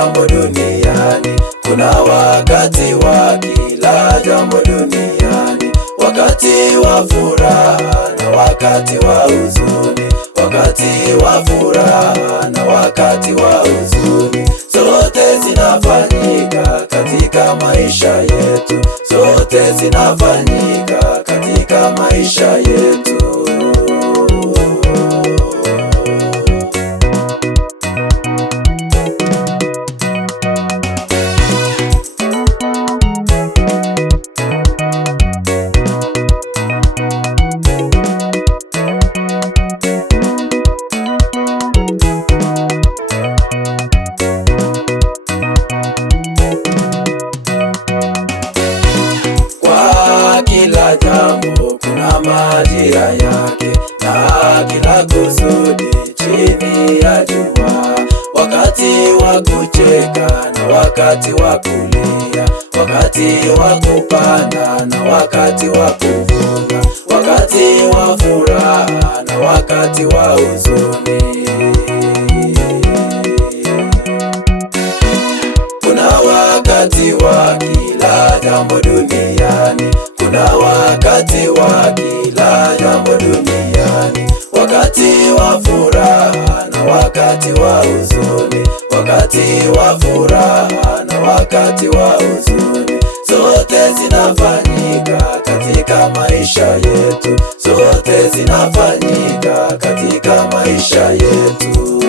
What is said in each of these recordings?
jambo duniani, kuna wakati wa kila jambo duniani, wakati wa furaha na wakati wa huzuni, wakati wa furaha na wakati wa huzuni. Zote zinafanyika katika maisha yetu, zote zinafanyika katika maisha yetu. Kila jambo kuna majira yake, na kila kusudi chini ya jua, wakati wa kucheka na wakati wa kulia, wakati wa kupanda na wakati wa kuvuna, wakati wa furaha na wakati wa huzuni. Kuna wakati wa kila jambo duniani, kuna wakati wa kila jambo duniani, wakati wa furaha na wakati wa huzuni, wakati wa furaha na wakati wa huzuni. Zote zinafanyika katika maisha yetu, zote zinafanyika katika maisha yetu.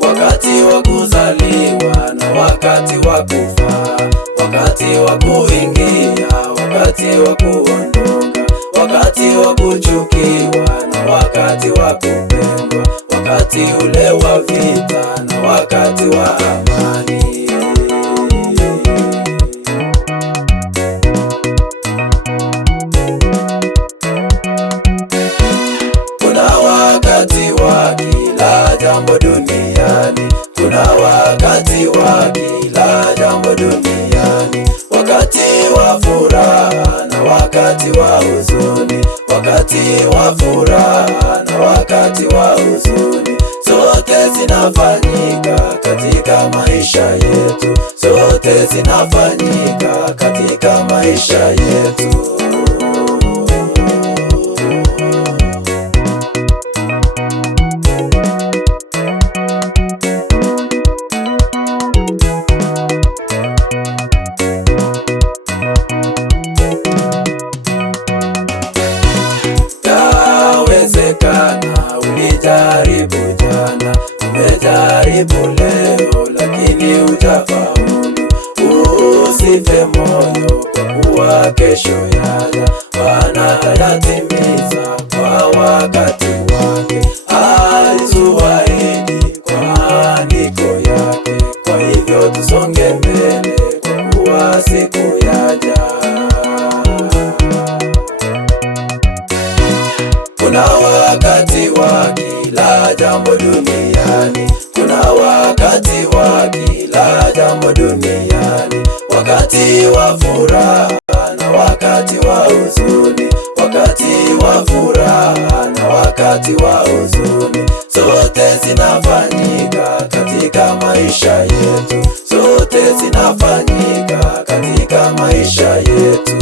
Wakati wa kuzaliwa na wakati wa kufa, wakati wa kuingia, wakati wa kuondoka, wakati wa kuchukiwa na wakati wa kupendwa, wakati ule wa vita na wakati wa amani. Kuna wakati wa kila jambo duniani, kuna wakati wa kila jambo duniani, wakati wa furaha na wakati wa huzuni, wakati wa furaha na wakati wa huzuni. Zote zinafanyika katika maisha yetu, zote zinafanyika katika maisha yetu. Yawezekana ulijaribu jana, umejaribu leo, lakini hujafaulu. Usife moyo, kwa kuwa kesho yaja, Bwana atayatimiza kwa wakati wake. Alituahidi kwa maandiko yake, kwa hivyo tusonge mbele, kwa kuwa siku yaja. Kuna wakati wa kila jambo duniani, kuna wakati wa kila jambo duniani, wakati wa furaha na wakati wa huzuni, wakati wa furaha na wakati wa huzuni. Zote zinafanyika katika maisha yetu, zote zinafanyika katika maisha yetu.